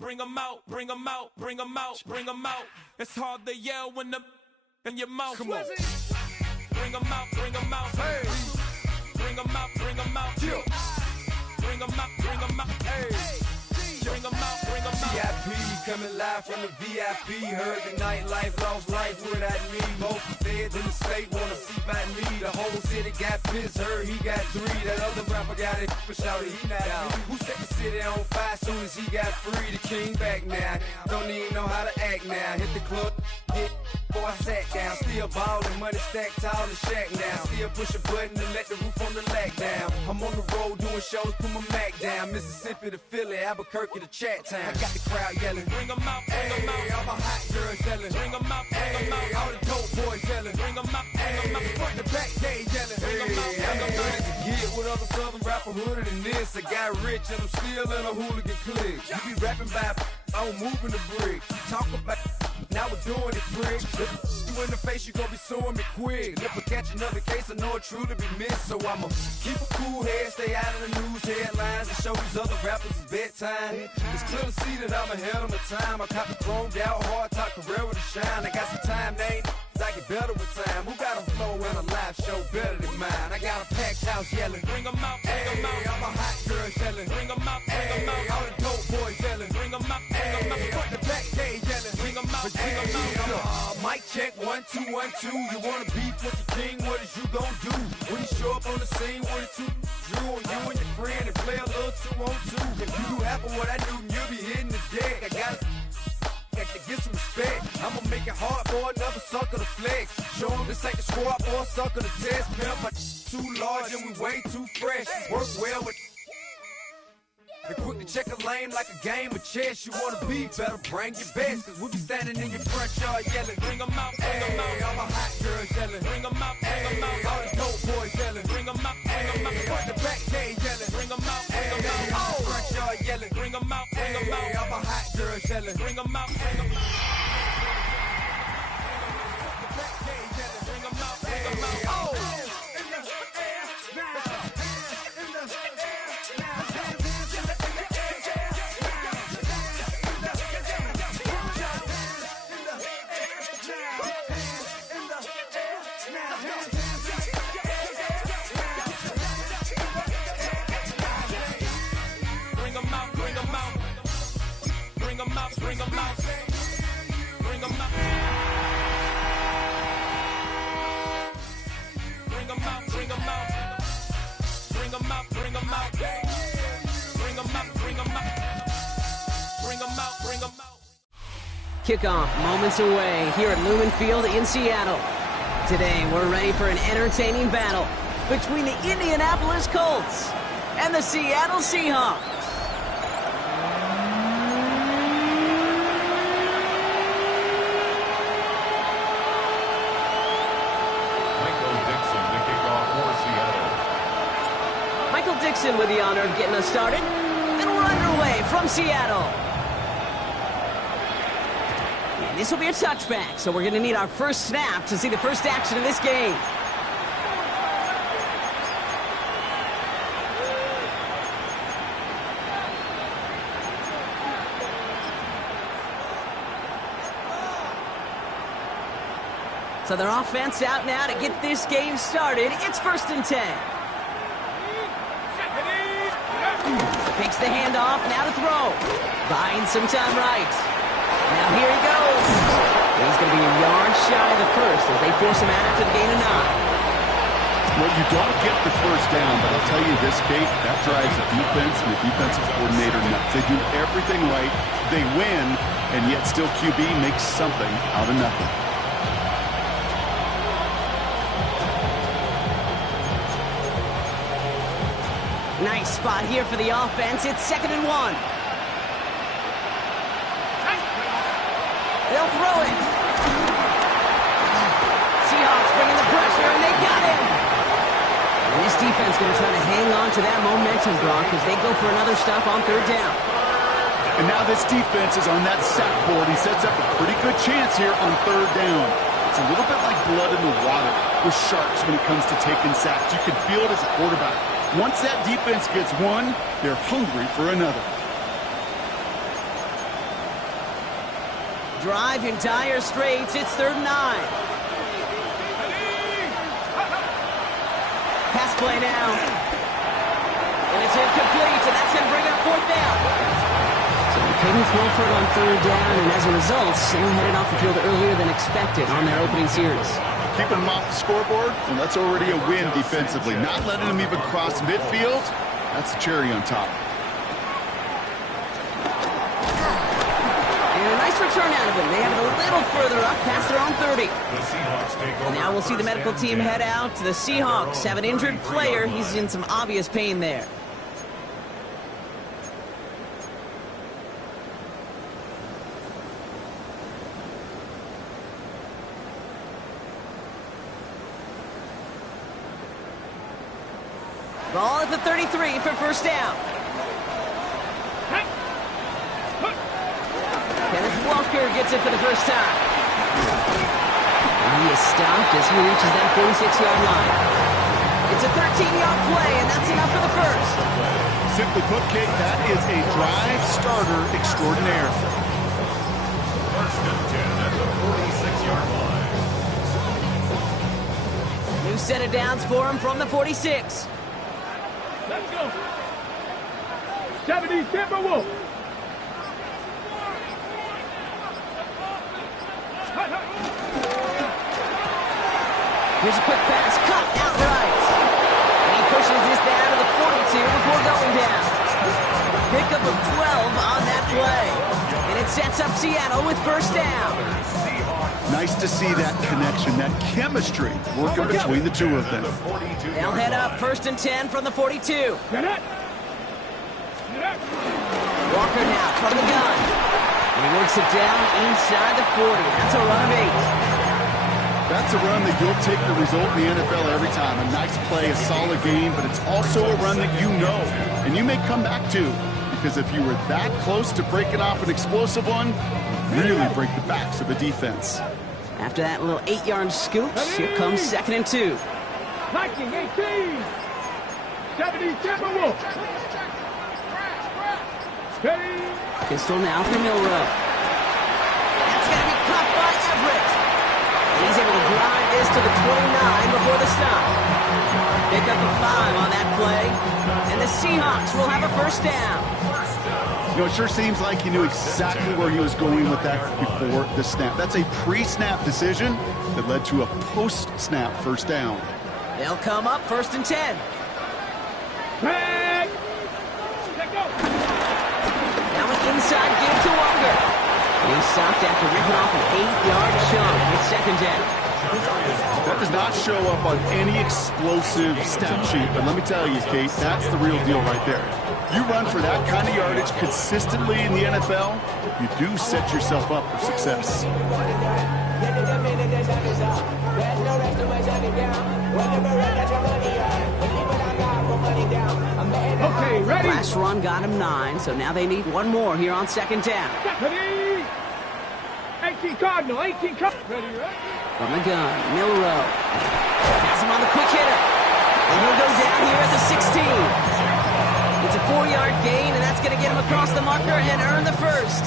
bring 'em out, bring 'em out, bring 'em out, bring 'em out. It's hard to yell when the in your mouth. Come on. Bring 'em out, bring 'em out. Hey. Bring 'em out, bring 'em out. Yeah. Bring 'em out, bring 'em out. Hey. Bring 'em out, bring 'em out. VIP coming live from the VIP. Heard the nightlife, lost life without me. Both feds in the state wanna see by me. The whole city got pissed, heard he got 3. That other rapper got it, but shouted he not out. Who set the city on fire soon as he got free? The king back now, don't even know how to act now. Hit the club, hit before I sat down. Still ballin', money stacked tall in the shack now. Still push a button to let the roof on the lag down. I'm on the road doing shows, put my Mac down. Mississippi to Philly, Albuquerque to Chat Town. I got the crowd yelling, bring 'em out, bring 'em out. All my hot girls yelling, Bring 'em out, bring 'em out. all the dope boys yelling, Bring 'em out, bring 'em out. front to back, they yelling. Bring 'em out, bring 'em out. Hey, to get with other southern rapper hooded than this. I got rich and I'm still in a hooligan clique. You be rapping by, I'm moving the bricks. You talk about, now we're doing it, pricks. You in the face, you gon' be suing me quick. If I catch another case, I know it truly be missed. So I'ma keep a cool head, stay out of the news headlines, and show these other rappers it's bedtime. It's clear to see that I'm ahead of my time. I caught the chromed out, hard top career with a shine. I got some time, they ain't I get better with time. Who got a flow and a live show better than mine? I got a packed house yelling, Bring 'em out, bring 'em out. all my hot girls yelling, Bring 'em out, bring 'em out. all the dope boys yelling, Bring 'em out, bring 'em out. front to back, they yelling. Bring 'em out, bring 'em out. Mic check, 1 2 1 2. You wanna beef with the king? What is you gon' do? When you show up on the scene with a 2 Drew on you and your friend and play a little 2-on-2. If you do half of what I do, you'll be hitting the deck. I got to get some respect. I'ma make it hard for another sucker to flex. Show 'em this ain't the squad or a sucker to test. Pimp, my too large and we way too fresh. Work well with. They quick to check a lane like a game of chess. You wanna be better, bring your best. Cause we be standing in your front yard yelling, Bring 'em out, bring 'em out. all my hot girls yelling, Bring 'em out, bring 'em out. all the dope boys yelling, Bring 'em out, bring 'em out. front to back, they yelling, Bring 'em out, bring 'em out. all front yard yelling, Bring 'em out, bring 'em out. all my hot girls yelling, Bring 'em out, bring 'em out. they yelling, Bring 'em out, bring 'em out. oh. Bring 'em out, bring 'em out. Bring 'em out, bring 'em out. Bring 'em out. Bring 'em out, bring 'em out. Bring 'em out, bring 'em out. Bring 'em out, bring 'em out. Bring 'em out, bring 'em out. Kickoff moments away here at Lumen Field in Seattle. Today, we're ready for an entertaining battle between the Indianapolis Colts and the Seattle Seahawks. Michael Dixon with the honor of getting us started. And we're underway from Seattle. And this will be a touchback, so we're going to need our first snap to see the first action of this game. So their offense out now to get this game started. It's 1st and 10. Takes the handoff, now to throw. Buying some time right. Now here he goes. He's going to be a yard shy of the first as they force him out after the gain of 9. Well, you don't get the first down, but I'll tell you this, Kate, that drives the defense and the defensive coordinator nuts. They do everything right, they win, and yet still QB makes something out of nothing. Nice spot here for the offense. It's 2nd and 1. They'll throw it. Seahawks bringing the pressure, and they got him. And this defense going to try to hang on to that momentum, Brock, as they go for another stop on 3rd down. And now this defense is on that sack board. He sets up a pretty good chance here on 3rd down. It's a little bit like blood in the water with sharks when it comes to taking sacks. You can feel it as a quarterback. Once that defense gets one, they're hungry for another. Drive in dire straits. It's 3rd and 9. Pass play now. And it's incomplete, and that's going to bring up 4th down. So they couldn't throw for it on 3rd down, and as a result, Sam headed off the field earlier than expected on their opening series. Keeping them off the scoreboard, and that's already a win defensively. Not letting them even cross midfield, that's the cherry on top. And a nice return out of them. They have it a little further up past their own 30. And now we'll see the medical team head out. The Seahawks have an injured player. He's in some obvious pain there. Ball at the 33 for 1st down. Kenneth Walker gets it for the first time. And he is stopped as he reaches that 46-yard line. It's a 13-yard play, and that's enough for the first. Simply put, Kate, that is a drive starter extraordinaire. 1st and 10 at the 46-yard line. New set of downs for him from the 46. Let's go. 70 Timberwolf. Here's a quick pass, cut outright. And he pushes this down to the 42 before going down. Pickup of 12 on that play. And it sets up Seattle with 1st down. Nice to see that connection, that chemistry working between the two of them. They'll head up 1st and 10 from the 42. Get it. Walker now from the gun. And he works it down inside the 40. That's a run of 8. That's a run that you'll take the result in the NFL every time. A nice play, a solid game, but it's also a run that you know and you may come back to, because if you were that close to breaking off an explosive one, really break the backs of a defense. After that little 8-yard scoop, here comes 2nd and 2. 19-18. 70 Timberwolf. Steady. Pistol now for Milrow. That's going to be caught by Everett. He's able to drive this to the 29 before the stop. Pick up a 5 on that play, and the Seahawks will have a 1st down. You know, it sure seems like he knew exactly where he was going with that before the snap. That's a pre-snap decision that led to a post-snap 1st down. They'll come up 1st and 10. Back. Let go. Now an inside give to Walker. And he's stopped after ripping off an 8-yard chunk with 2nd down. That does not show up on any explosive stat sheet, but let me tell you, Kate, that's the real deal right there. You run for that kind of yardage consistently in the NFL, you do set yourself up for success. Okay, ready. Last run got him 9, so now they need one more here on 2nd down. Ready. 18 Cardinal. 18 Cardinal. Ready, ready. From the gun, Milrow. Pass him on the quick hitter. And he'll go down here at the 16. It's a 4-yard gain, and that's going to get him across the marker and earn the 1st.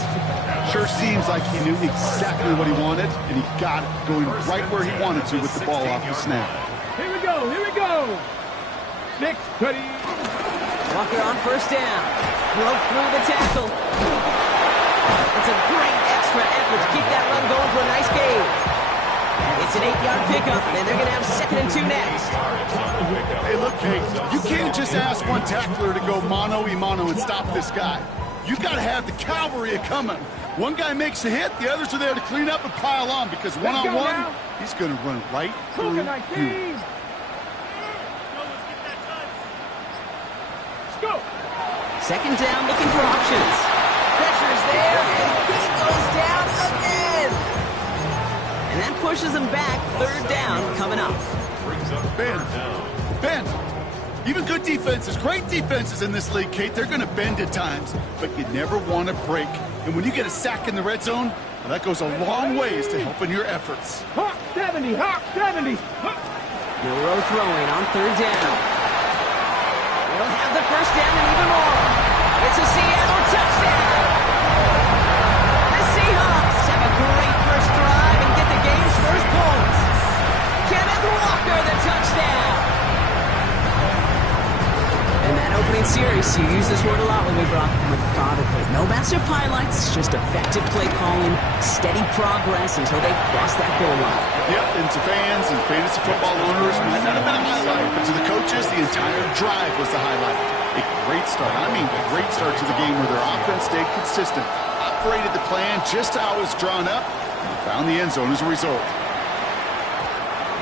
Sure seems like he knew exactly what he wanted, and he got it going right where he wanted to with the ball off the snap. Here we go. Here we go. 6, ready. Walker on 1st down. Broke through the tackle. It's a great extra effort to keep that run going for a nice gain. It's an 8-yard pickup, and they're going to have 2nd and 2 next. Hey, look, Kate, you can't just ask one tackler to go mano-a-mano and stop this guy. You got to have the cavalry coming. One guy makes a hit, the others are there to clean up and pile on, because one-on-one, he's going to run right through you. Let's go. 2nd down, looking for options. Pressure's there, and he goes down again. And that pushes him back. 3rd down coming up. Bend. Even good defenses, great defenses in this league, Kate, they're going to bend at times, but you never want to break. And when you get a sack in the red zone, well, that goes a long ways to helping your efforts. Hawk 70. Hawk 70. Milrow throwing on 3rd down. They'll have the 1st down and even more. It's a Seattle touchdown. The Seahawks have a Yes, you use this word a lot with me, Brock. Methodical. No massive highlights, just effective play calling, steady progress until they cross that goal line. Yep, and to fans and fantasy football owners, might not have been a highlight, but to the coaches, the entire drive was the highlight. A great start. I mean, a great start to the game where their offense stayed consistent, operated the plan just how it was drawn up, and found the end zone as a result.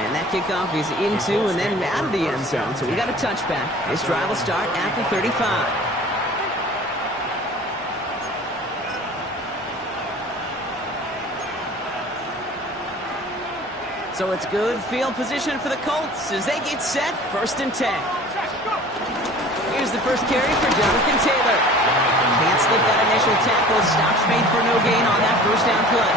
And that kickoff is into and then out of the end zone. So we got a touchback. This drive will start after 35. So it's good field position for the Colts as they get set. 1st and 10. Here's the first carry for Jonathan Taylor. Can't slip that initial tackle. Stops made for no gain on that first down play.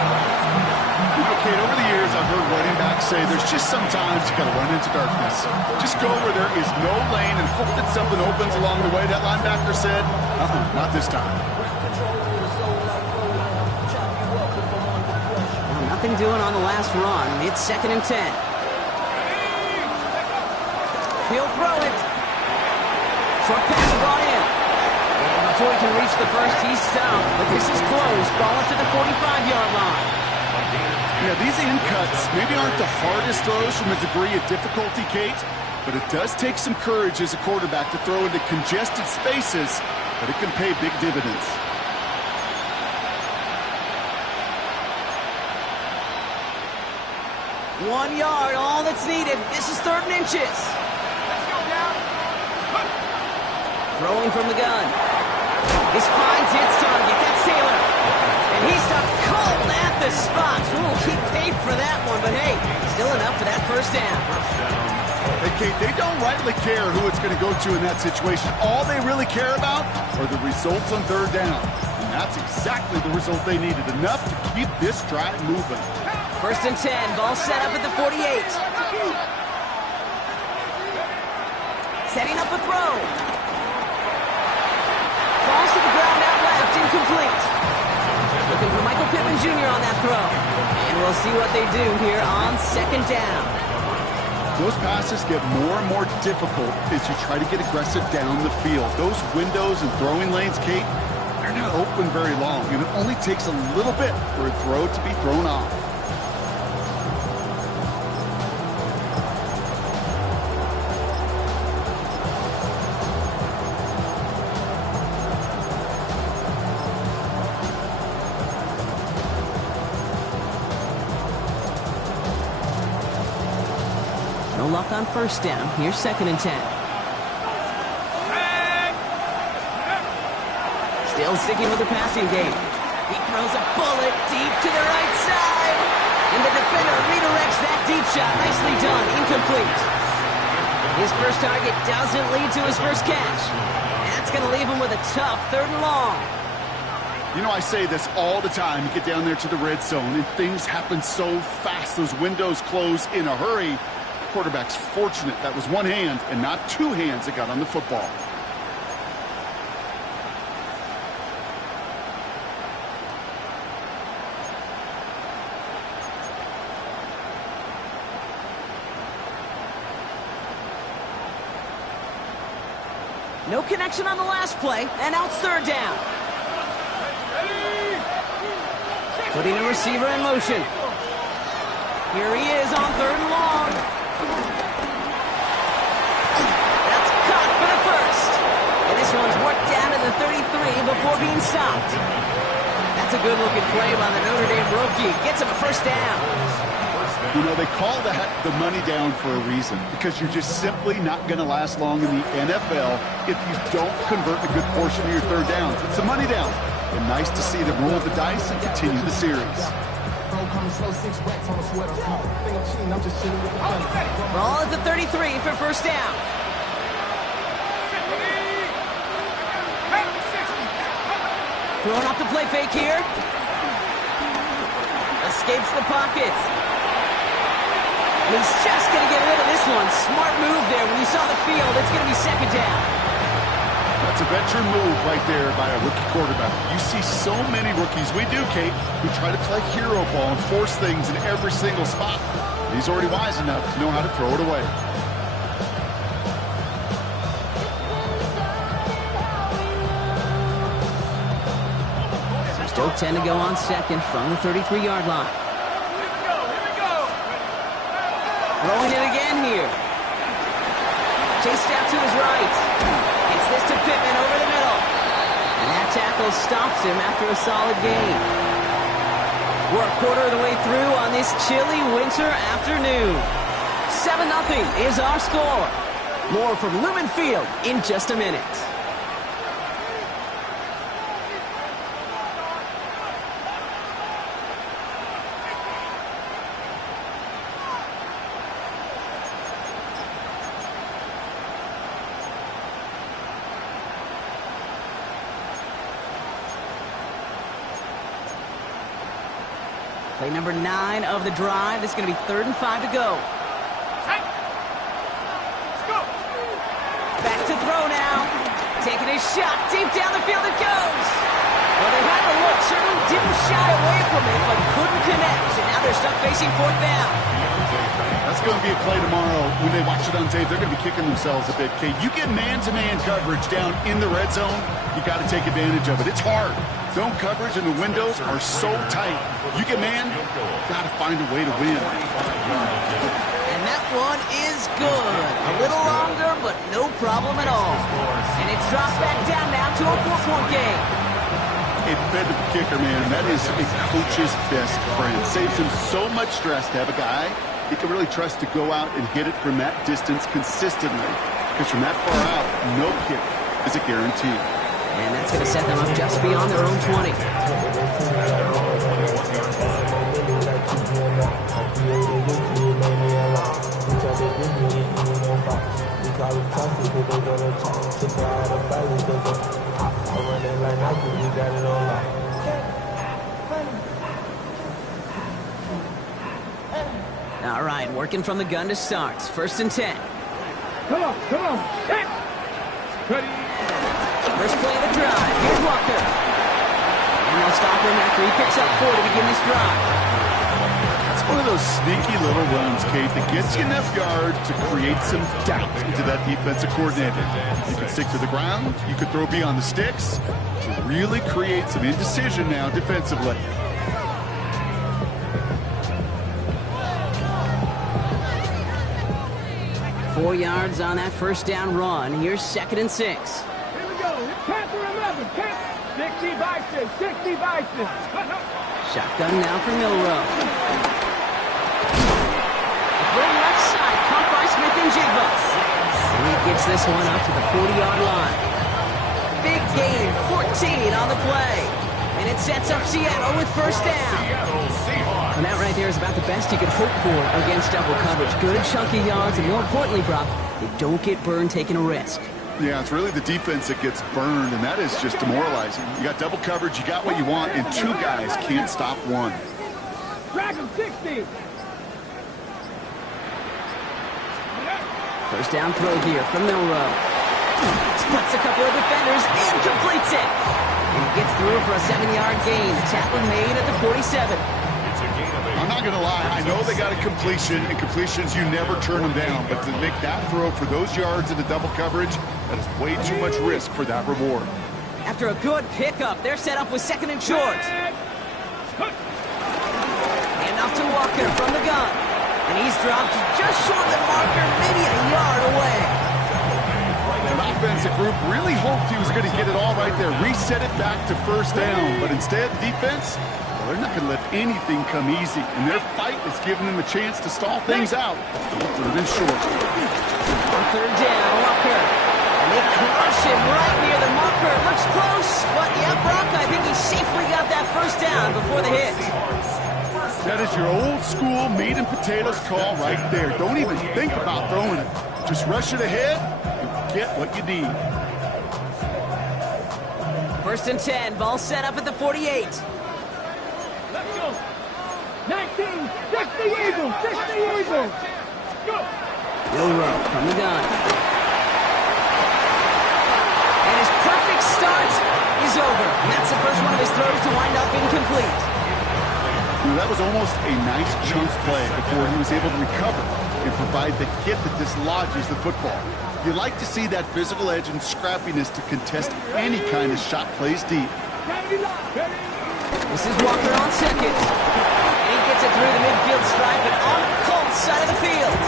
You know, Kate, over the years, I've heard running backs say there's just sometimes you got to run into darkness. Just go where there is no lane and hope that something opens along the way. That linebacker said, not this time. Well, nothing doing on the last run. It's 2nd and 10. He'll throw it. Short pass brought in. And before he can reach the first, he's stopped. But this is close. Ball up to the 45-yard line. Yeah, these in cuts maybe aren't the hardest throws from a degree of difficulty, Kate, but it does take some courage as a quarterback to throw into congested spaces, but it can pay big dividends. One yard, all that's needed. This is 3rd and inches. Throwing from the gun. This finds its target. That's Taylor. And he's stopped cold at the spot. Ooh, he paid for that one, but hey, still enough for that first down. Hey, Kate, they don't rightly care who it's going to go to in that situation. All they really care about are the results on 3rd down. And that's exactly the result they needed. Enough to keep this drive moving. 1st and 10. Ball set up at the 48. Setting up a throw. Falls to the ground out left. Incomplete. Looking for Michael Pittman Jr. on that throw. And we'll see what they do here on 2nd down. Those passes get more and more difficult as you try to get aggressive down the field. Those windows and throwing lanes, Kate, they're not open very long, and it only takes a little bit for a throw to be thrown off. No luck on 1st down. Here's 2nd and 10. Still sticking with the passing game. He throws a bullet deep to the right side. And the defender redirects that deep shot. Nicely done. Incomplete. His first target doesn't lead to his first catch. That's going to leave him with a tough 3rd and long. You know, I say this all the time. You get down there to the red zone, and things happen so fast. Those windows close in a hurry. Quarterback's fortunate that was one hand and not two hands that got on the football. No connection on the last play, and now it's 3rd down. Putting a receiver in motion. Here he is on 3rd and long. That's caught for the first. And this one's worked down to the 33 before being stopped. That's a good-looking play by the Notre Dame rookie. Gets him a first down. You know, they call that the money down for a reason, because you're just simply not going to last long in the NFL if you don't convert a good portion of your 3rd downs. It's a money down. And nice to see them roll the dice and continue the series. Ball at the 33 for first down. Throwing off the play fake here. Escapes the pocket. He's just going to get rid of this one. Smart move there. When you saw the field, it's going to be 2nd down. That's a veteran move right there by a rookie quarterback. You see so many rookies, we do, Kate, who try to play hero ball and force things in every single spot. He's already wise enough to know how to throw it away. Both tend to go on second from the 33-yard line. Throwing it again here. Chased out to his right. Gets this to Pittman over the middle. And that tackle stops him after a solid gain. We're a quarter of the way through on this chilly winter afternoon. 7-0 is our score. More from Lumen Field in just a minute. Play number 9 of the drive. This is going to be 3rd and 5 to go. Back to throw now. Taking his shot. Deep down the field it goes. Well, they had the look. Certainly didn't shy away from it, but couldn't connect. And now they're stuck facing 4th down. That's going to be a play tomorrow. When they watch it on tape, they're going to be kicking themselves a bit. Kate, you get man-to-man coverage down in the red zone, you got to take advantage of it. It's hard. Zone coverage and the windows are so tight. You get man, got to find a way to win. And that one is good. A little longer, but no problem at all. And it's dropped back down now to a 4-point game. A dependable kicker, man, that is a coach's best friend. Saves him so much stress to have a guy he can really trust to go out and hit it from that distance consistently. Because from that far out, no kick is a guarantee. And that's going to set them up just beyond their own 20. All right, working from the gun to start. 1st and 10. Come on. Hit. Ready. First play of the drive. Here's Walker. And they'll stop him after he picks up 4 to begin this drive. That's one of those sneaky little runs, Kate, that gets you enough yards to create some doubt into that defensive coordinator. You can stick to the ground. You could throw beyond the sticks to really create some indecision now defensively. Four yards on that first down run. Here's 2nd and 6. Here we go. Can't remember. 60 Bison. 60 Bison. Shotgun now for Milrow. Throw left side. Caught by Smith and Jigba. And he gets this one up to the 40-yard line. Big gain. 14 on the play. And it sets up Seattle with first down. And that right there is about the best you could hope for against double coverage. Good chunky yards, and more importantly, Brock, they don't get burned taking a risk. Yeah, it's really the defense that gets burned, and that is just demoralizing. You got double coverage, you got what you want, and 2 guys can't stop one. Drag him 60. First down throw here from Milrow. Splits a couple of defenders and completes it. And he gets through for a 7-yard gain. The tackle made at the 47. I'm not going to lie, I know they got a completion, and completions, you never turn them down. But to make that throw for those yards into double coverage, that is way too much risk for that reward. After a good pickup, they're set up with 2nd and short. And off to Walker from the gun. And he's dropped just short of the marker, maybe a yard away. The offensive group really hoped he was going to get it all right there, reset it back to first down. But instead, the defense, well, they're not going to let anything come easy. And their fight is giving them a chance to stall things out. 3rd and short. On 3rd down, Walker. And they crush him right near the marker. Looks close, but yeah, Brock, I think he safely got that first down before the hit. That is your old school meat and potatoes call right there. Don't even think about throwing it. Just rush it ahead and get what you need. 1st and 10, ball set up at the 48. Let's go. 19. 60 Eagles. 60 Eagles. Go. Milrow from the gun. And his perfect start is over. And that's the first one of his throws to wind up incomplete. That was almost a nice chunk play before he was able to recover and provide the hit that dislodges the football. You like to see that physical edge and scrappiness to contest any kind of shot plays deep. This is Walker on second. And he gets it through the midfield stripe and on the Colts side of the field.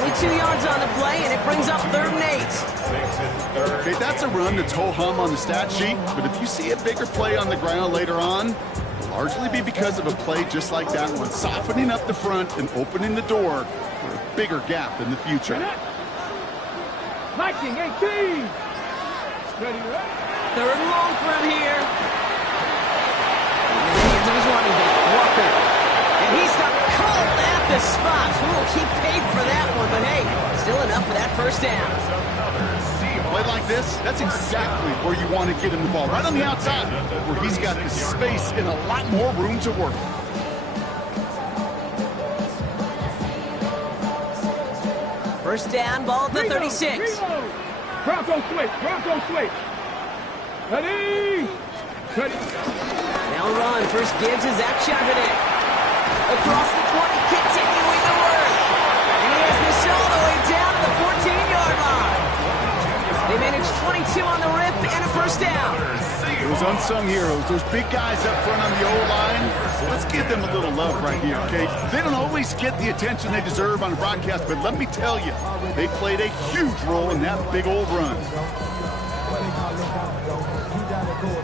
Only 2 yards on the play, and it brings up 3rd and 8. Okay, that's a run that's ho-hum on the stat sheet, but if you see a bigger play on the ground later on, it'll largely be because of a play just like that one, softening up the front and opening the door for a bigger gap in the future. Viking 18. Ready, ready. 3rd and long for him here. In the hands of his running back, Walker. And he's stopped cold at the spot. Ooh, he paid for that one, but hey, still enough for that 1st down. A play like this, that's exactly where you want to get him the ball, right on the outside, where he's got the space and a lot more room to work. First down, ball at the 36. Bronco switch, Bronco switch. Ready? Ready. Now run, first gives to Zach Charbonnet. Across the 20, continuing the work. And he has this all the way down to the 14-yard line. They managed 22 on the rip and a 1st down. Those unsung heroes, those big guys up front on the O-line, let's give them a little love right here, okay? They don't always get the attention they deserve on the broadcast, but let me tell you, they played a huge role in that big old run.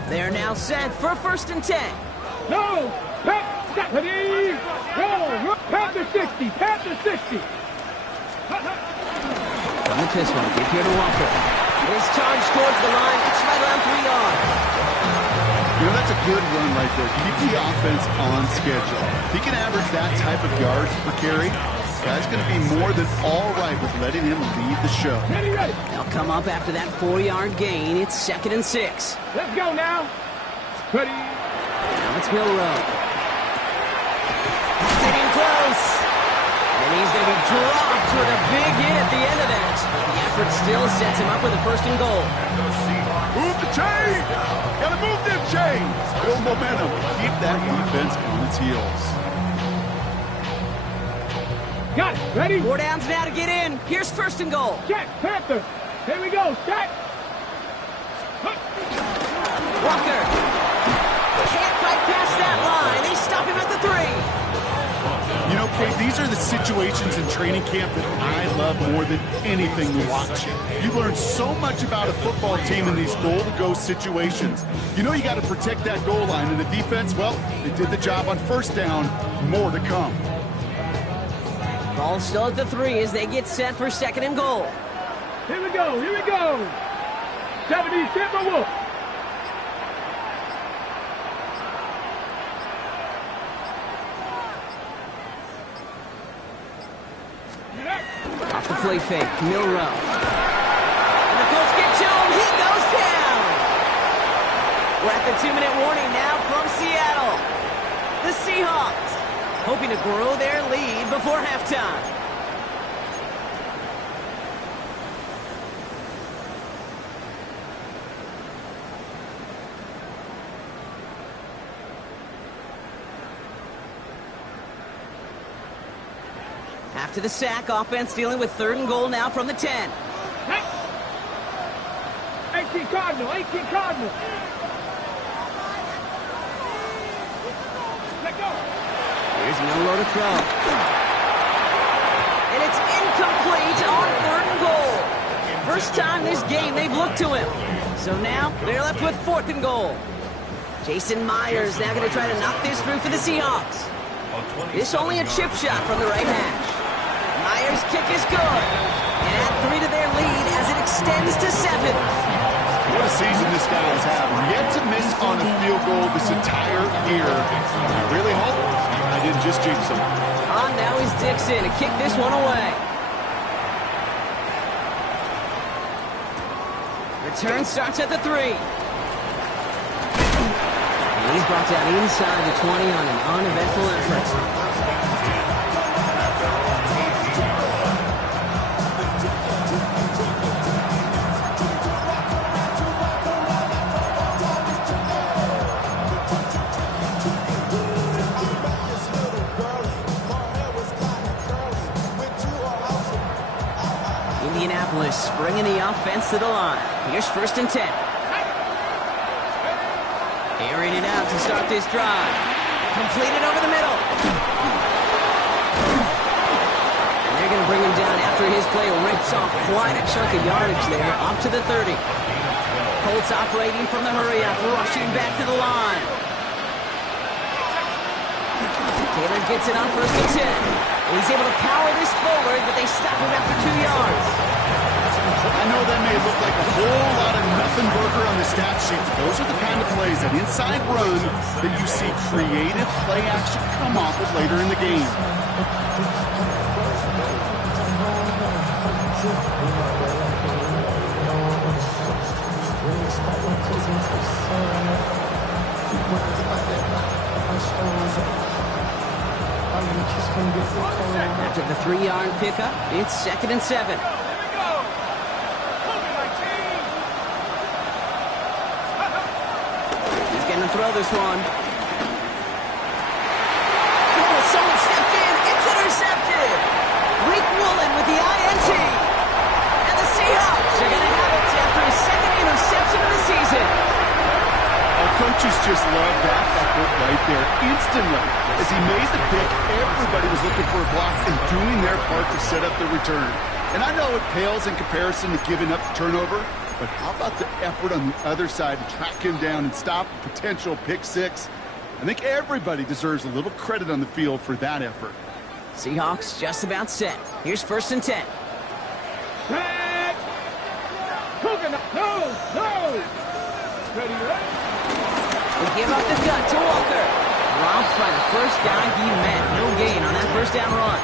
They're now set for 1st and 10. No! Pat, ready? Go! Pat the 60, Pat the 60. From the pistol, give here to Walker. His charge towards the line, it's right around 3 yards. You know, that's a good run right there. Keep the offense on schedule. If he can average that type of yards per carry, guy's going to be more than all right with letting him lead the show. Ready, ready. They'll come up after that 4-yard gain. It's 2nd and 6. Let's go now. Ready. Now it's Milrow. Getting close. And he's going to be dropped with a big hit at the end of that. The effort still sets him up with a 1st and goal. Move the chain! Gotta move them chains! Build momentum. Keep that defense on its heels. Got it. Ready? 4 downs now to get in. Here's 1st and goal. Check. Panther. Here we go. Set. Walker. Can't bypass that line. They stop him at the 3. You know, Kate, these are the situations in training camp that I love more than anything to watch. You learn so much about a football team in these goal-to-go situations. You know you got to protect that goal line, and the defense, well, they did the job on 1st down. More to come. Ball still at the 3 as they get set for 2nd and goal. Here we go. Here we go. 70 Timberwolf. Off the play fake, Milrow. And the Colts get to him. He goes down. We're at the 2-minute warning now from Seattle. The Seahawks hoping to grow their lead before halftime. After the sack, offense dealing with 3rd and goal now from the 10. 18 Cardinal, 18 Cardinal. Let go. Here's Milrow to throw. And it's incomplete on 3rd and goal. First time this game they've looked to him. So now they're left with 4th and goal. Jason Myers now going to try to knock this through for the Seahawks. This only a chip shot from the right hash. Myers' kick is good. And add 3 to their lead as it extends to 7. What a season this guy has had. Yet to miss on a field goal this entire year. I really hope I didn't just jinx him. Now is Dixon to kick this one away. Return starts at the 3. And he's brought down inside the 20 on an uneventful effort. Indianapolis bringing the offense to the line. Here's 1st and 10. Here firing it out to start this drive. Completed over the middle. And they're going to bring him down after his play rips off quite a chunk of yardage there, up to the 30. Colts operating from the hurry-up, rushing back to the line. Taylor gets it on 1st and 10. And he's able to power this forward, but they stop him after 2 yards. I know that may look like a whole lot of nothing burger on the stat sheet. Those are the kind of plays, that inside run, that you see creative play action come off of later in the game. After the 3-yard pickup, it's 2nd and 7. He's going to throw this one. Oh, someone stepped in. It's intercepted. Reek Woolen with the INT. And the Seahawks are going to have it after his 2nd interception of the season. Our coaches just loved that effort right there. Instantly, as he made the pick, everybody was looking for a block and doing their part to set up the return. And I know it pales in comparison to giving up the turnover, but how about the effort on the other side to track him down and stop a potential pick six? I think everybody deserves a little credit on the field for that effort. Seahawks just about set. Here's 1st and 10. Set. Coconut. No. Ready, They give up the gut to Walker. Dropped by the first guy he met. No gain on that 1st down run.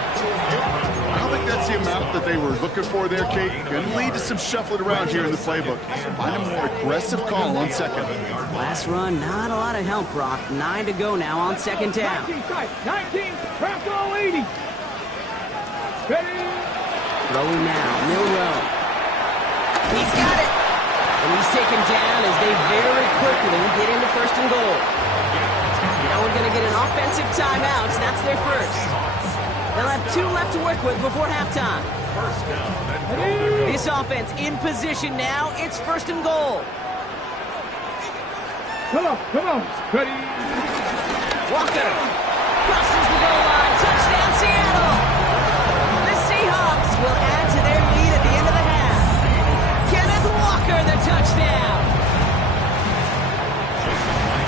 I don't think that's the amount that they were looking for there, Kate. Going to lead to some shuffling around here in the playbook. Find a more aggressive call on 2nd. Last run, not a lot of help, Brock. 9 to go now on 2nd down. 19, craft all 80. Ready. Throwing now, Milrow. He's got it. And he's taken down as they very quickly get into 1st and goal. Now we're going to get an offensive timeout. That's their first. They'll have 2 left to work with before halftime. This offense in position now. It's 1st and goal. Come on. Ready. Walker crosses the goal line. Touchdown, Seattle. The Seahawks will add to their lead at the end of the half. Kenneth Walker, the touchdown.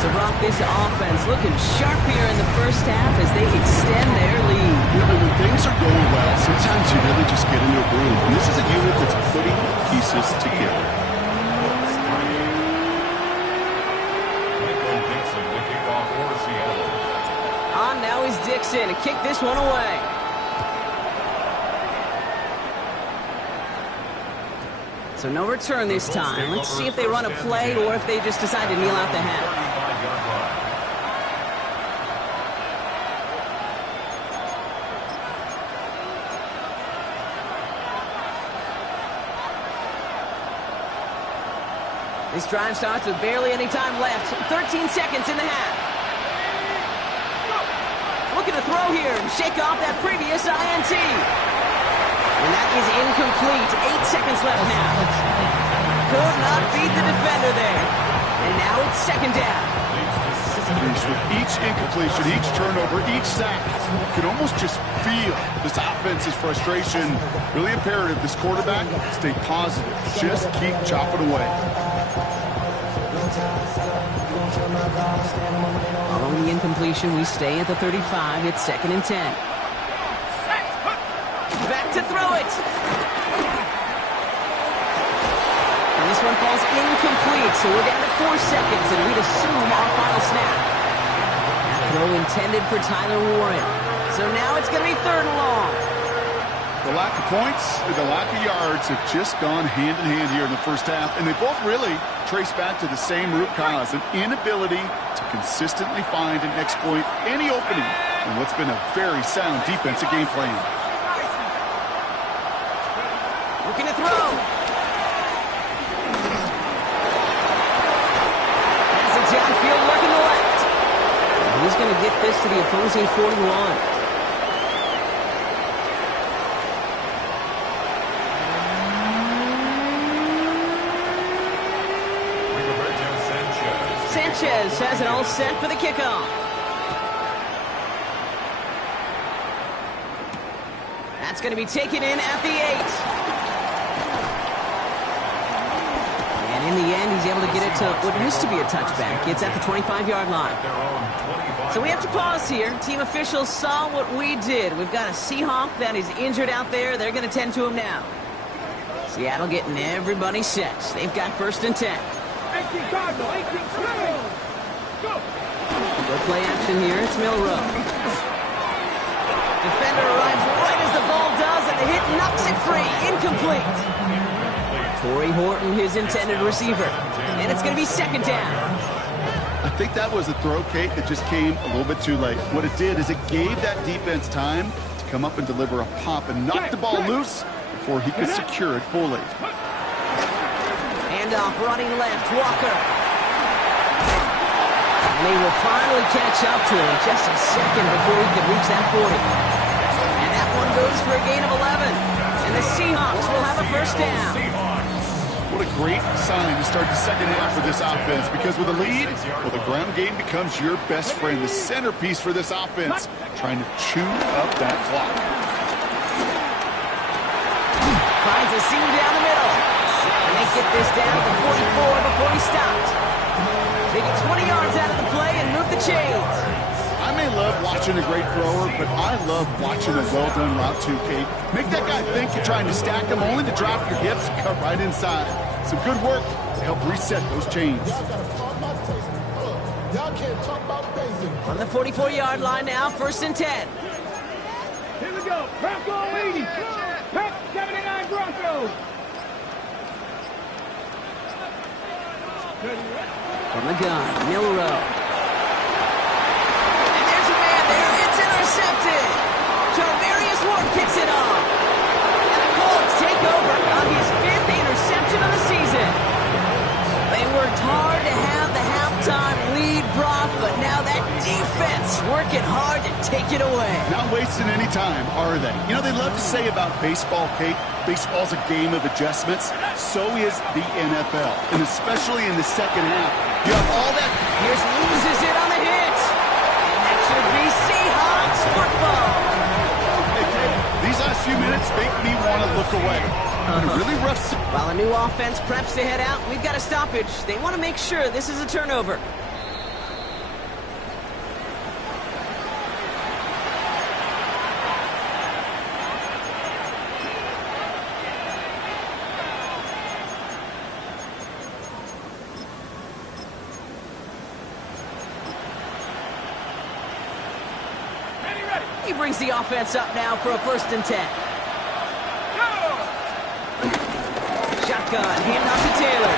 To rock this offense, looking sharp here in the 1st half as they extend their lead. Really, when things are going well, sometimes you really just get into a groove. And this is a unit that's putting pieces together. On now is Dixon to kick this one away. So no return this time. Let's see if they run a play or if they just decide to kneel out the half. This drive starts with barely any time left. 13 seconds in the half. Looking to throw here and shake off that previous INT. And that is incomplete. 8 seconds left now. Could not beat the defender there. And now it's 2nd down. With each incompletion, each turnover, each sack, you can almost just feel this offense's frustration. Really imperative, this quarterback, stay positive. Just keep chopping away. Following the incompletion, we stay at the 35. It's 2nd and 10. Back to throw it. And this one falls incomplete, so we're down to 4 seconds, and we'd assume our final snap. That throw intended for Tyler Warren. So now it's going to be 3rd and long. The lack of points and the lack of yards have just gone hand in hand here in the 1st half, and they both really trace back to the same root cause, an inability to consistently find and exploit any opening in what's been a very sound defensive game plan. Looking to throw. That's a downfield look in the left. And he's going to get this to the opposing 41. Sanchez has it all set for the kickoff. That's going to be taken in at the 8. And in the end, he's able to get it to what used to be a touchback. It's at the 25-yard line. So we have to pause here. Team officials saw what we did. We've got a Seahawk that is injured out there. They're going to tend to him now. Seattle getting everybody set. They've got 1st and 10. 18 Cardinal, 18 Go! Go play action here. It's Milrow. Defender arrives right as the ball does, and the hit knocks it free. Incomplete. Torrey Horton, his intended receiver. And it's going to be 2nd down. I think that was a throw, Kate, that just came a little bit too late. What it did is it gave that defense time to come up and deliver a pop and knock the ball loose before he could secure it fully. Handoff running left, Walker. And they will finally catch up to him just a second before he can reach that 40. And that one goes for a gain of 11. And the Seahawks will have a 1st down. What a great sign to start the second half for this offense, because with a lead, well, the ground game becomes your best friend, the centerpiece for this offense, trying to chew up that clock. Finds a seam down the middle. And they get this down to the 44 before he stopped. They get 20 yards out of the play and move the chains. I may love watching a great thrower, but I love watching a well-done route too, Kate. Make that guy think you're trying to stack him, only to drop your hips and cut right inside. Some good work to help reset those chains. On the 44-yard line now, 1st and 10. Here we go. Bronco 80. Pack 79 Broncos. From the gun, Milrow. Intercepted. Jarvarius Ward kicks it off. And the Colts take over on his 5th interception of the season. They worked hard to have the halftime lead, Brock, but now that defense working hard to take it away. Not wasting any time, are they? You know, they love to say about baseball, Kate, baseball's a game of adjustments. So is the NFL, and especially in the second half. You have all that. Here's loses it on the hit. And that should be Seahawks football. Hey, Kate, these last few minutes make me want to look away. Really rough. While a new offense preps to head out, we've got a stoppage. They want to make sure this is a turnover. He brings the offense up now for a 1st and 10. Shotgun, handoff to Taylor.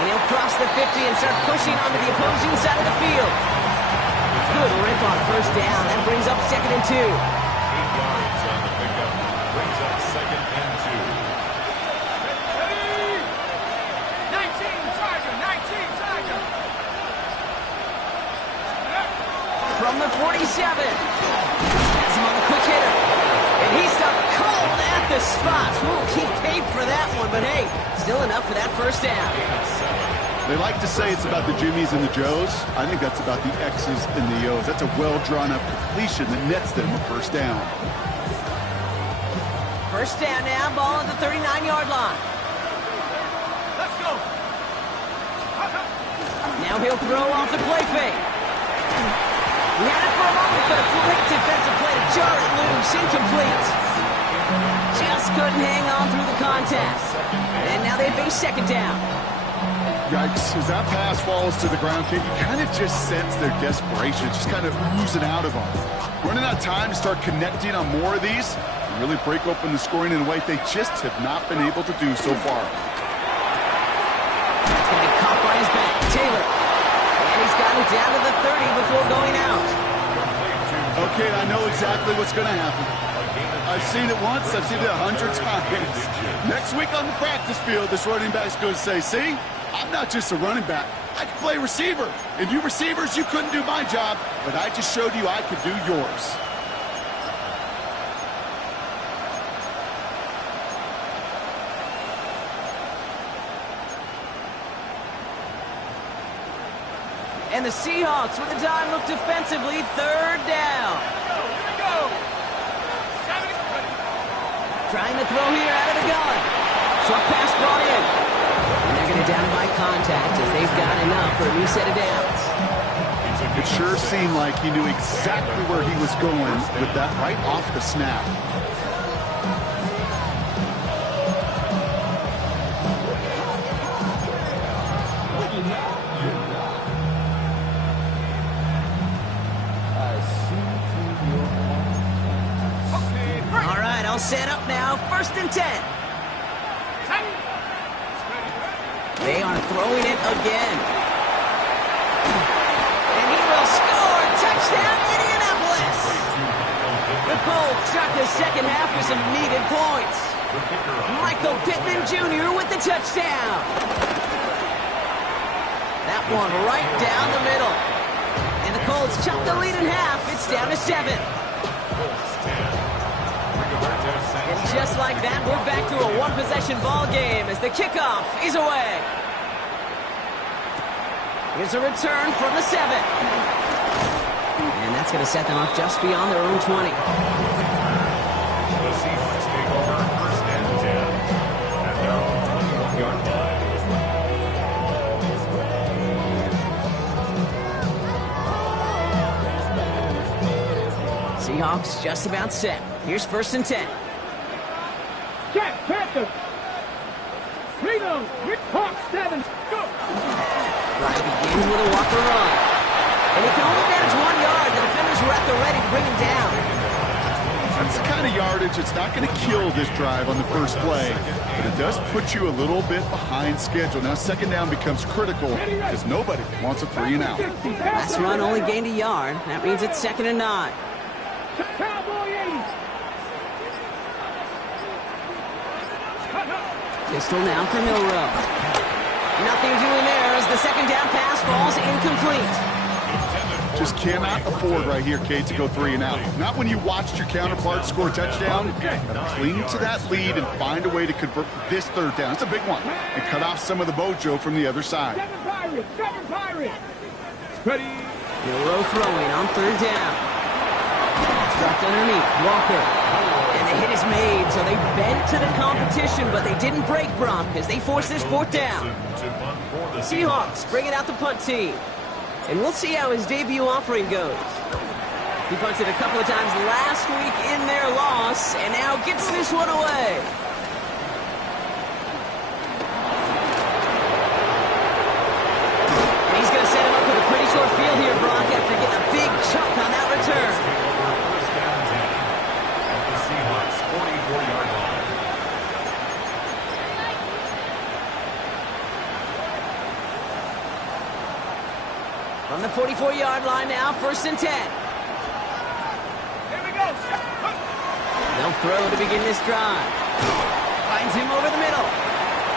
And he'll cross the 50 and start pushing onto the opposing side of the field. Good rip on 1st down. That brings up 2nd and 2. 8 yards on the pickup. Brings up 2nd and 2. 19 Tiger. From the 47. Has him on the quick hitter. And he stopped cold at the spot. Won't keep paid for that one, but hey, still enough for that 1st down. They like to say it's about the Jimmies and the Joes. I think that's about the X's and the O's. That's a well-drawn-up completion that nets them a 1st down. 1st down now, ball at the 39-yard line. Let's go. Now he'll throw off the play fake. He had it for a moment, but a great defensive play to jar it loose. Incomplete. Just couldn't hang on through the contact. And now they face 2nd down. Yikes, as that pass falls to the ground, Kate, you kind of just sense their desperation, just kind of oozing out of them. Running out of time to start connecting on more of these and really break open the scoring in a way they just have not been able to do so far. That's going to be caught by his back. Taylor. And he's got it down to the 30 before going out. Okay, I know exactly what's going to happen. I've seen it once, I've seen it 100 times. Next week on the practice field, this running back's going to say, see, I'm not just a running back. I can play receiver. And you receivers, you couldn't do my job, but I just showed you I could do yours. And the Seahawks with a dime look defensively, third down. Trying to throw here out of the gun. Short pass brought in. And they're going to down him by contact as they've got enough for a new set of downs. It sure seemed like he knew exactly where he was going with that right off the snap. All right, all set up now. 1st and 10. They are throwing it again. And he will score. Touchdown, Indianapolis. The Colts start the second half with some needed points. Michael Pittman Jr. with the touchdown. That one right down the middle. And the Colts chop the lead in half. It's down to 7. And just like that, we're back to a one-possession ball game as the kickoff is away. Here's a return from the 7. And that's going to set them up just beyond their own 20. The Seahawks take over 1st and 10 at their own 21-yard line. Seahawks just about set. Here's 1st and 10. Jack Panthers. Reno. Hawk 7. Go. Drive begins with a walker run. And he can only manage 1 yard. The defenders were at the ready to bring him down. That's the kind of yardage that's not going to kill this drive on the first play, but it does put you a little bit behind schedule. Now 2nd down becomes critical because nobody wants a 3 and out. Last run only gained a yard. That means it's 2nd and 9. Cowboy 80. Pistol now for Milrow. Nothing doing there as the 2nd down pass falls incomplete. Just cannot afford right here, Kate, to go 3 and out. Not when you watched your counterpart score a touchdown. Cling to that lead and find a way to convert this 3rd down. It's a big one. And cut off some of the mojo from the other side. 7 Pirates. 7 Pirates. Ready. Milrow throwing on 3rd down. Dropped underneath. Walker. And the hit is made, so they bent to the competition, but they didn't break Brock as they force this 4th down. Seahawks bring it out the punt team. And we'll see how his debut offering goes. He punted a couple of times last week in their loss, and now gets this one away. And he's going to set him up with a pretty short field here, Brock, after getting a big chunk on that return. The Seahawks 44-yard line. From the 44-yard line now, 1st and 10. Here we go. They'll throw to begin this drive. Finds him over the middle.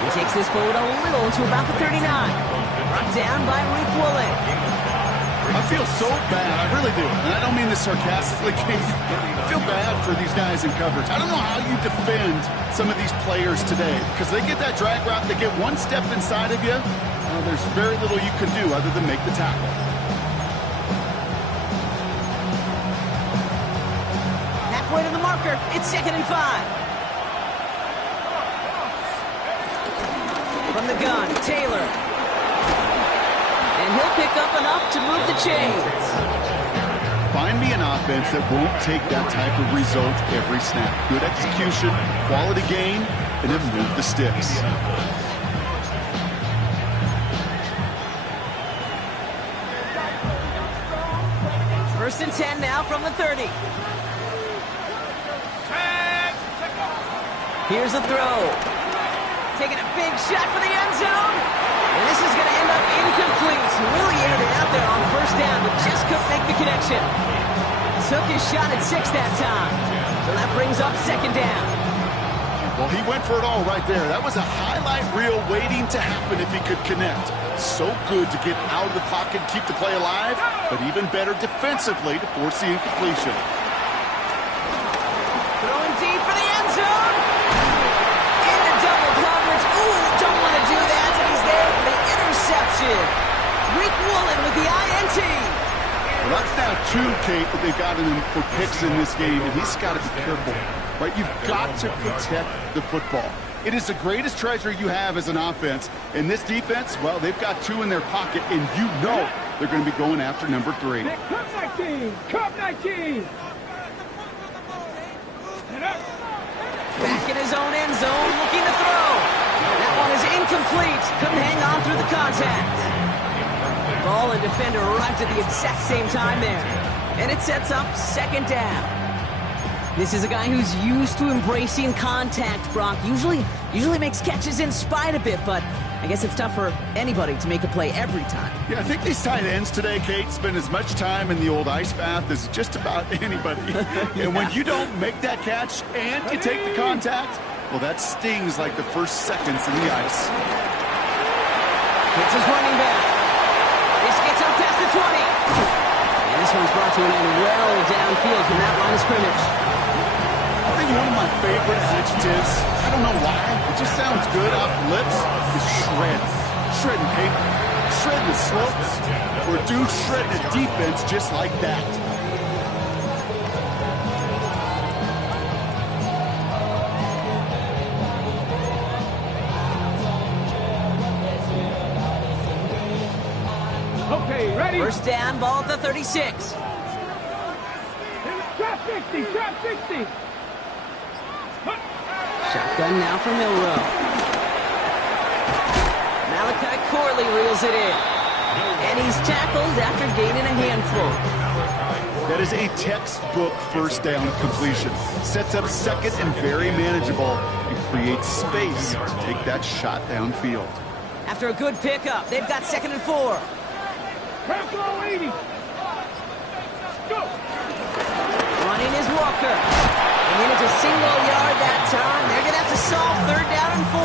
He takes this forward a little to about the 39. Brought down by Wk15. I feel so bad. I really do. And I don't mean this sarcastically, Kate. I feel bad for these guys in coverage. I don't know how you defend some of these players today because they get that drag route, they get one step inside of you. There's very little you can do other than make the tackle. Halfway to the marker. It's 2nd and 5. From the gun, Taylor. And he'll pick up enough to move the chains. Find me an offense that won't take that type of result every snap. Good execution, quality gain, and then move the sticks. 1st and 10 now from the 30. Here's a throw. Taking a big shot for the end zone. And this is going to end up incomplete. Really aired it out there on 1st down, but just couldn't make the connection. Took his shot at 6 that time. So that brings up 2nd down. Well, he went for it all right there. That was a highlight reel waiting to happen if he could connect. So good to get out of the pocket, keep the play alive, but even better defensively to force the incompletion. Throwing deep for the end zone. Into double coverage. Ooh, don't want to do that. And he's there for the interception. Wk15 with the INT. two, Kate, that they've got in him for picks in this game, and he's got to be careful, right? You've got to protect the football. It is the greatest treasure you have as an offense. And this defense, well, they've got two in their pocket, and you know they're going to be going after number 3. Cup 19! Cup 19! Back in his own end zone, looking to throw. That one is incomplete. Couldn't hang on through the contact. Ball and defender arrived at the exact same time there. And it sets up 2nd down. This is a guy who's used to embracing contact, Brock. Usually makes catches in spite of it, but I guess it's tough for anybody to make a play every time. Yeah, I think these tight ends today, Kate, spend as much time in the old ice bath as just about anybody. And when you don't make that catch and you take the contact, well, that stings like the first seconds in the ice. It's his running back. This gets up past the 20. And this one's brought to an end well downfield from that line of scrimmage. I think one of my favorite adjectives, I don't know why, it just sounds good off the lips, is shred. Shredding paper, shredding the slopes, or do shredding a defense just like that. Okay, ready? First down, ball at the 36. Trap 60! Trap 60! Shotgun now for Milrow. Malachi Corley reels it in. And he's tackled after gaining a handful. That is a textbook first down completion. Sets up 2nd and very manageable and creates space to take that shot downfield. After a good pickup, they've got 2nd and 4. Trap low 80! Go! Running is Walker. And then it's a single yard that time. They're going to have to solve 3rd down and 4.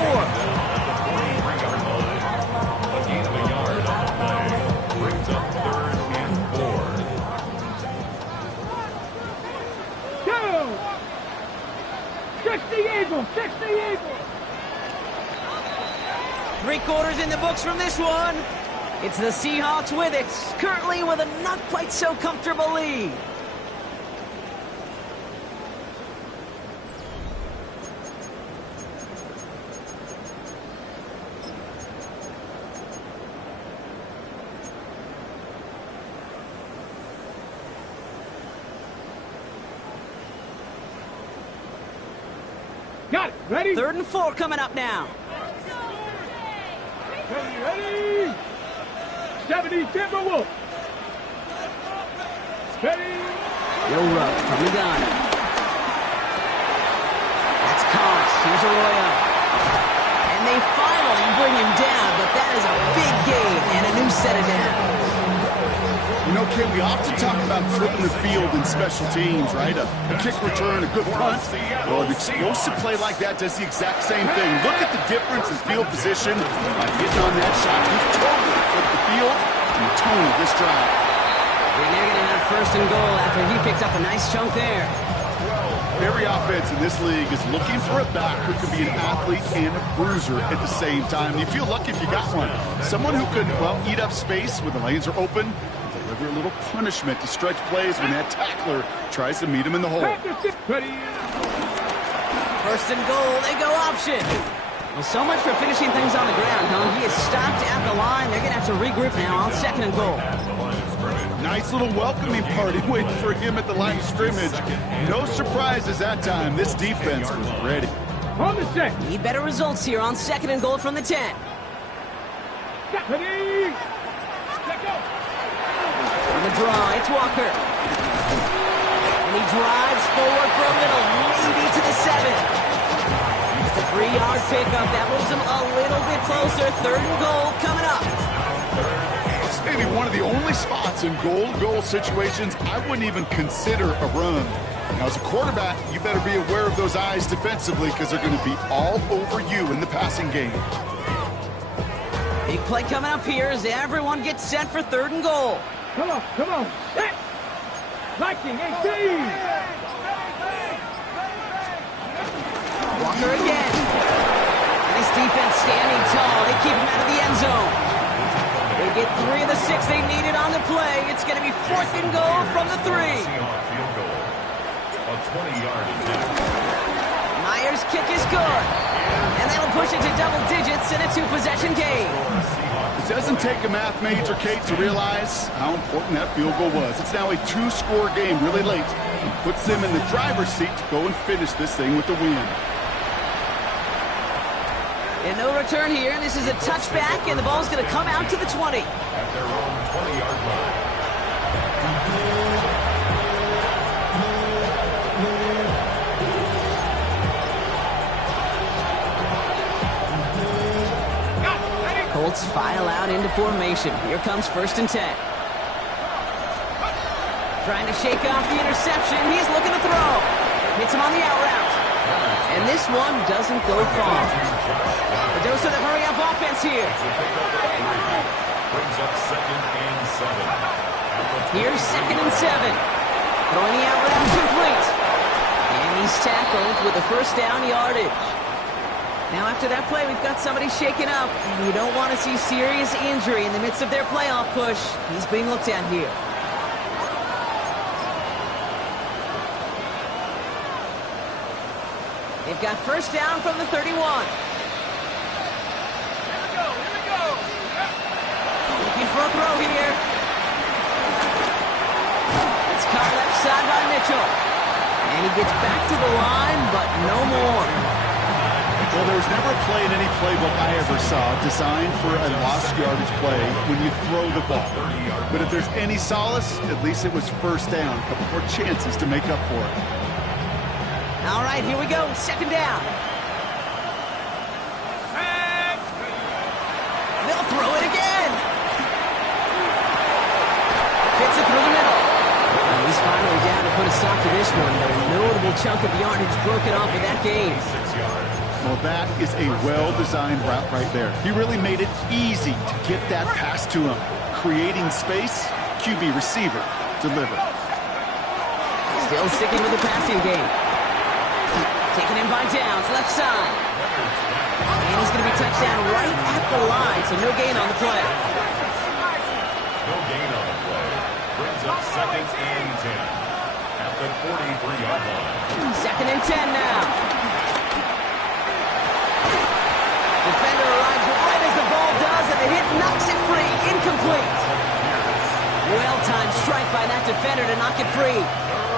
A gain of a yard on the play brings up 3rd and 4. Go! 60 Eagles! 60 Eagles! 3 quarters in the books from this one. It's the Seahawks with it, currently with a not quite so comfortable lead. Got it! Ready? 3rd and 4 coming up now. Ready! 70 Timberwolves! Ready! Milrow from the gun. That's Colts. Here's Arroyo. And they finally bring him down, but that is a big gain and a new set of downs. You know, Kim, we often talk about flipping the field in special teams, right? A kick return, a good punt. Well, an explosive play like that does the exact same thing. Look at the difference in field position by getting on that shot. He's totally flipped the field and the tone of this drive. And they're going to have 1st and goal after he picked up a nice chunk there. Every offense in this league is looking for a back who can be an athlete and a bruiser at the same time. You feel lucky if you got one. Someone who can, well, eat up space when the lanes are open, deliver a little punishment to stretch plays when that tackler tries to meet him in the hole. Ready! 1st and goal, they go option. Well, so much for finishing things on the ground, huh? He is stopped at the line. They're going to have to regroup now on 2nd and goal. Nice little welcoming party waiting for him at the line of scrimmage. No surprises that time. This defense was ready. On the set! Need better results here on 2nd and goal from the 10. Ready! Let go! On the draw, it's Walker. And he drives forward for a little, maybe to the 7. It's a 3-yard pickup. That moves him a little bit closer. 3rd and goal coming up. It's maybe one of the only spots in goal-to-goal situations I wouldn't even consider a run. Now, as a quarterback, you better be aware of those eyes defensively because they're going to be all over you in the passing game. Big play coming up here as everyone gets set for 3rd and goal. Come on, come on! Set! Viking 18! Walker again. And this defense standing tall. They keep him out of the end zone. They get 3 of the 6 they needed on the play. It's going to be 4th and goal from the 3. Seahawks field goal. A 20-yard attempt. Myers' kick is good. And that'll push it to double digits in a 2-possession game. It doesn't take a math major, Kate, to realize how important that field goal was. It's now a 2-score game really late. It puts them in the driver's seat to go and finish this thing with the win. And no return here, and this is a touchback, and the ball's going to come out to the 20. At their own 20-yard line. Colts file out into formation. Here comes 1st and 10. Trying to shake off the interception. He's looking to throw. Hits him on the out route. And this one doesn't go far. A dose of the hurry-up offense here. Brings up 2nd and 7. Here's 2nd and 7. Throwing the out route complete. And he's tackled with a 1st down yardage. Now after that play, we've got somebody shaken up, and you don't want to see serious injury in the midst of their playoff push. He's being looked at here. They've got 1st down from the 31. Looking for a throw here. It's caught left side by Mitchell. And he gets back to the line, but no more. Well, there was never a play in any playbook I ever saw designed for a lost yardage play when you throw the ball. But if there's any solace, at least it was 1st down. A couple more chances to make up for it. All right, here we go. 2nd down. They'll throw it again. Fits it through the middle. And he's finally down to put a stop to this one. But a notable chunk of yardage broken off of that game. 6 yards. Well, that is a well-designed route right there. He really made it easy to get that pass to him. Creating space, QB receiver, deliver. Still sticking with the passing game. Taken in by Downs, left side. And he's going to be touched down right at the line, so no gain on the play. No gain on the play. Brings up 2nd and 10. At the 43-yard line. 2nd and 10 now. Defender arrives right as the ball does, and the hit knocks it free. Incomplete. Well-timed strike by that defender to knock it free.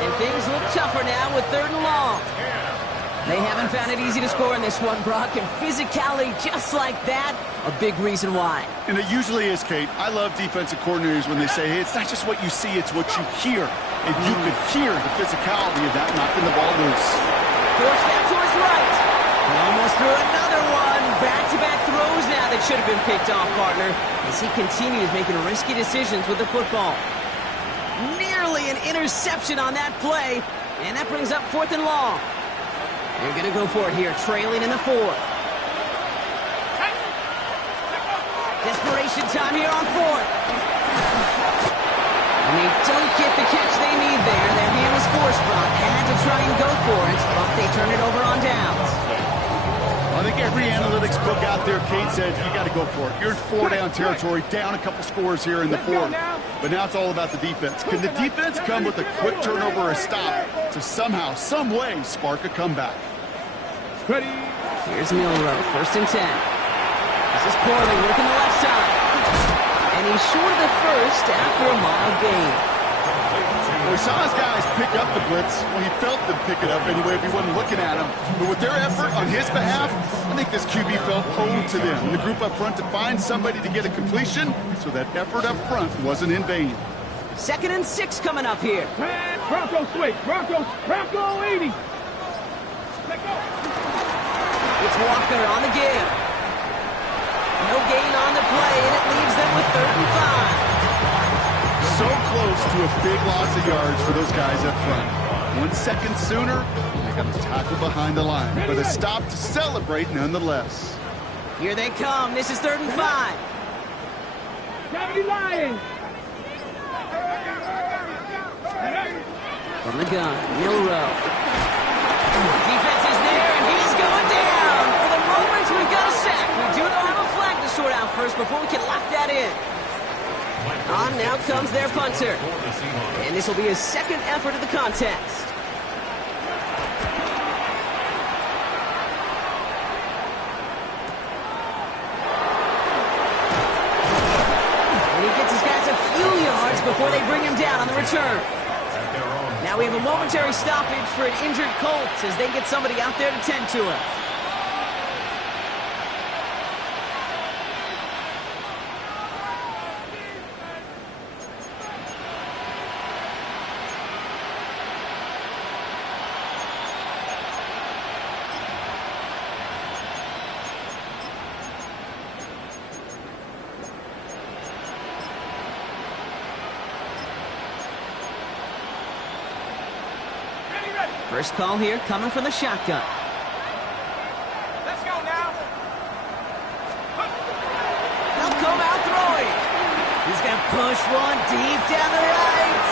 And things look tougher now with 3rd and long. They haven't found it easy to score in this one, Brock, and physicality just like that, a big reason why. And it usually is, Kate. I love defensive coordinators when they say, hey, it's not just what you see, it's what you hear. And you could hear the physicality of that knocking the ball loose. Forced out to his right. He almost threw another one. Back-to-back throws now that should have been picked off, partner, as he continues making risky decisions with the football. Nearly an interception on that play, and that brings up 4th and long. They're going to go for it here, trailing in the 4th. Desperation time here on 4th. And they don't get the catch they need there. Their hand was forced, Brock. Had to try and go for it, but they turn it over on downs. I think every analytics book out there, Kate, said you got to go for it. You're in 4-down territory, down a couple scores here in the 4th. But now it's all about the defense. Can the defense come with a quick turnover or a stop to somehow, some way, spark a comeback? Ready. Here's Milrow, 1st and 10. This is Corley working the left side. And he's short of the 1st after a mild gain. Well, he saw his guys pick up the blitz. Well, he felt them pick it up anyway if he wasn't looking at him. But with their effort on his behalf, I think this QB felt owed to them. And the group up front to find somebody to get a completion, so that effort up front wasn't in vain. 2nd and 6 coming up here. Bronco switch. Bronco 80. It's Walker on the give. No gain on the play, and it leaves them with 3rd and 5. So close to a big loss of yards for those guys up front. 1 second sooner, they got a tackle behind the line. But a stop to celebrate nonetheless. Here they come. This is 3rd and 5. 70 Lions. From the gun, Milrow. Defense is there, and he's going down. For the moment, we've got a sack. We do know have a flag to sort out first before we can lock that in. On now comes their punter. And this will be his second effort of the contest. And he gets his guys a few yards before they bring him down on the return. Now we have a momentary stoppage for an injured Colts as they get somebody out there to tend to him. First call here coming from the shotgun. Let's go now. They'll come out throwing. He's going to push one deep down the right.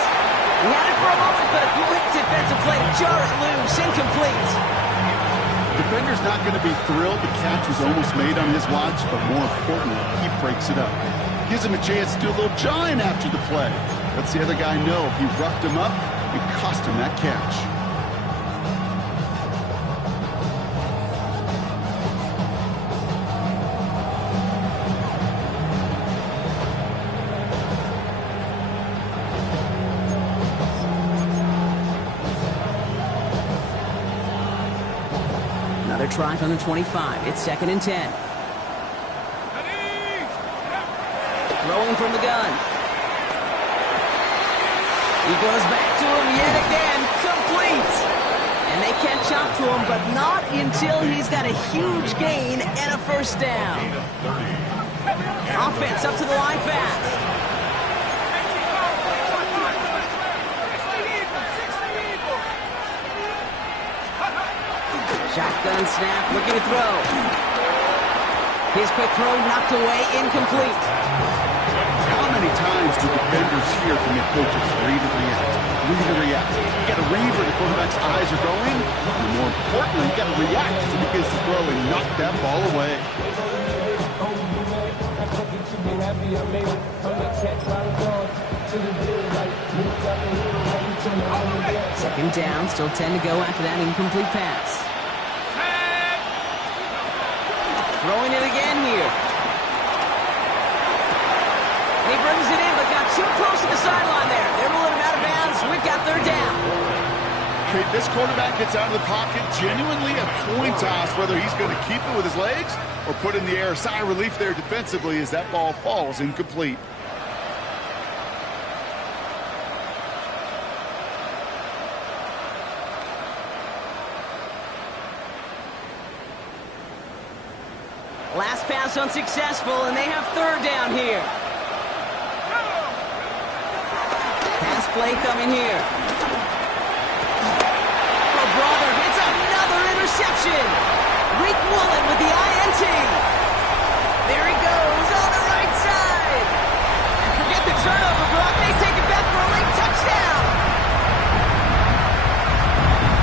He had it for a moment, but a quick defensive play to jar it loose. Incomplete. Defender's not going to be thrilled the catch was almost made on his watch, but more importantly, he breaks it up. Gives him a chance to do a little jawing after the play. Lets the other guy know he roughed him up and cost him that catch. Another try from the 25. It's 2nd and 10. Throwing from the gun. He goes back to him yet again. Complete. And they catch up to him, but not until he's got a huge gain and a first down. Offense up to the line fast. Shotgun snap, looking to throw. His quick throw knocked away, incomplete. How many times do defenders hear from their coaches, read and react, read and react? You got to read where the quarterback's eyes are going, and more importantly, you got to react as he begins to throw and knock that ball away. Second down, still 10 to go after that incomplete pass. Throwing it again here. And he brings it in, but got too close to the sideline there. They're ruling him out of bounds. We've got 3rd down. Okay, this quarterback gets out of the pocket, genuinely a coin toss, whether he's going to keep it with his legs or put in the air. Sigh of relief there defensively as that ball falls incomplete. Last pass unsuccessful, and they have 3rd down here. Pass play coming here. Oh, brother, it's another interception. Reek Woolen with the INT. There he goes on the right side. And forget the turnover, Brock. They take it back for a late touchdown.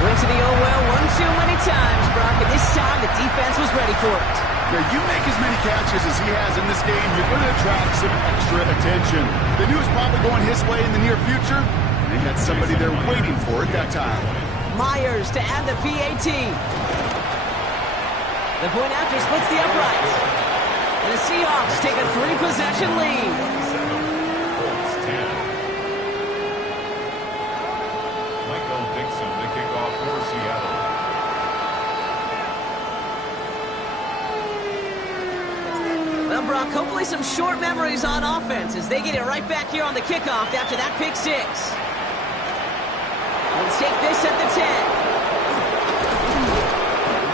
Went to the oh well one too many times, Brock, and this time the defense was ready for it. Yeah, you make as many catches as he has in this game, you're going to attract some extra attention. They knew it was probably going his way in the near future, and they had somebody there waiting for it that time. Myers to add the PAT. The point after splits the uprights. And the Seahawks take a 3-possession lead. Michael Dixon, the kickoff for Seattle. Well, Brock, hopefully some short memories on offense as they get it right back here on the kickoff after that pick 6. Let's take this at the 10.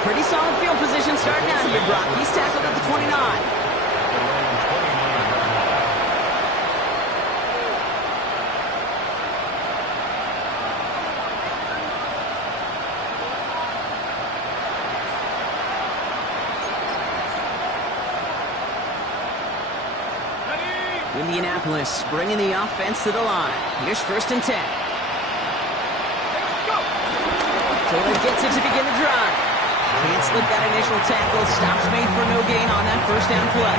Pretty solid field position starting out here, Brock. He's tackled at the 29. Indianapolis bringing the offense to the line. Here's 1st and 10. Taylor gets it to begin the drive. Can't slip that initial tackle. Stops made for no gain on that 1st down play.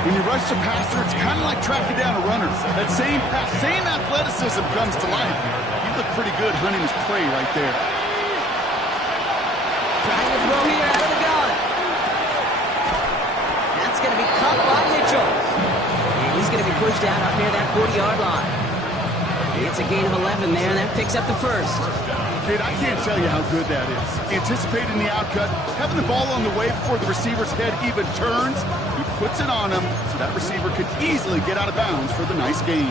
When you rush the passer, it's kind of like tracking down a runner. That same athleticism comes to life. You look pretty good hunting his prey right there. Trying to throw here out of the gun. That's going to be caught by Mitchell. And he's going to be pushed out up near that 40-yard line. It's a gain of 11 there, and that picks up the first. Kid, I can't tell you how good that is. Anticipating the outcut, having the ball on the way before the receiver's head even turns, he puts it on him so that receiver could easily get out of bounds for the nice gain.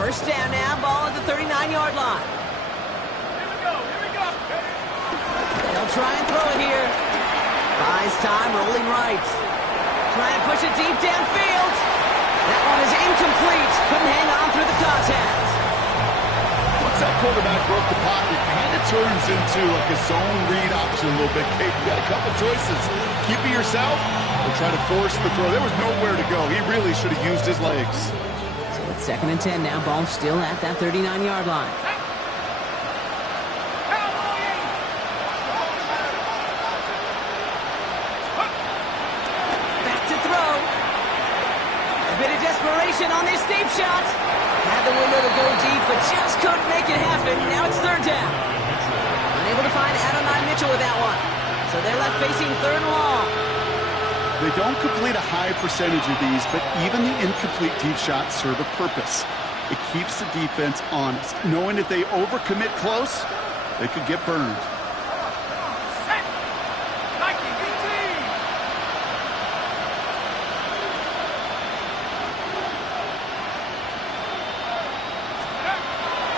First down now, ball at the 39-yard line. Here we go. They'll try and throw it here. Buys time, rolling right. Try and push it deep downfield. That one is incomplete. Couldn't hang on through the contact. Once that quarterback broke the pocket, kind of turns into like a zone read option a little bit. Kate, you got a couple choices. Keep it yourself or try to force the throw. There was nowhere to go. He really should have used his legs. So it's 2nd and 10 now. Ball still at that 39-yard line. On this deep shot. Had the window to go deep, but just couldn't make it happen. Now it's 3rd down. Unable to find Adonai Mitchell with that one. So they're left facing 3rd and long. They don't complete a high percentage of these, but even the incomplete deep shots serve a purpose. It keeps the defense honest, knowing if they overcommit close, they could get burned.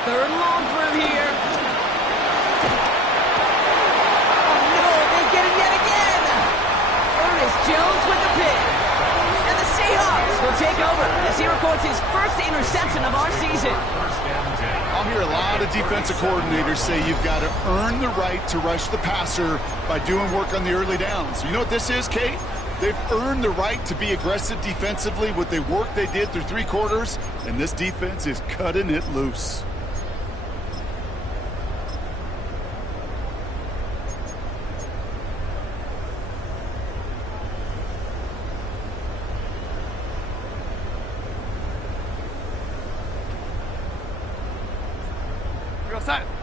Third and long for him here. Oh no, they get it yet again. Ernest Jones with the pick. And the Seahawks will take over as he records his first interception of our season. I'll hear a lot of defensive coordinators say you've got to earn the right to rush the passer by doing work on the early downs. You know what this is, Kate? They've earned the right to be aggressive defensively with the work they did through 3 quarters, and this defense is cutting it loose.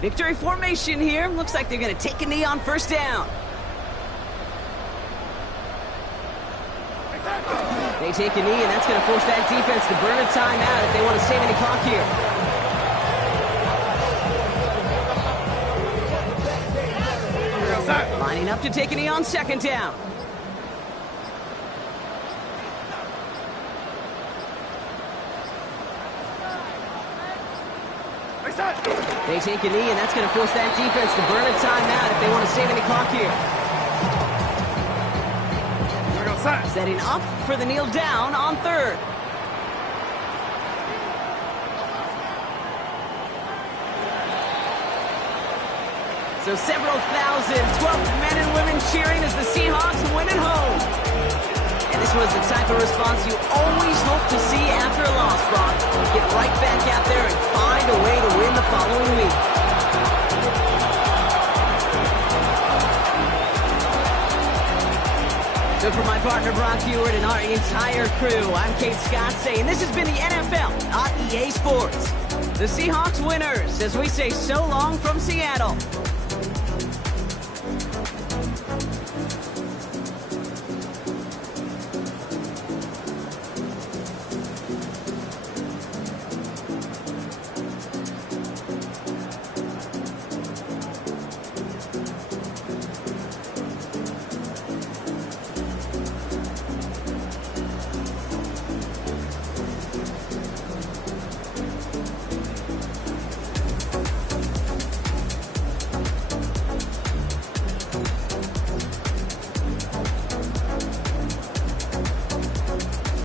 Victory formation here. Looks like they're going to take a knee on 1st down. They take a knee, and that's going to force that defense to burn a timeout if they want to save any clock here. Lining up to take a knee on 2nd down. They take a knee, and that's going to force that defense to burn a timeout if they want to save any clock here. Setting up for the kneel down on 3rd. So several thousand 12th men and women cheering as the Seahawks win at home. And this was the type of response you always hope to see after a loss, Brock. Get right back out there and find a way to win the following week. So for my partner Brock Hewitt and our entire crew, I'm Kate Scott saying this has been the NFL, not EA Sports. The Seahawks winners as we say so long from Seattle.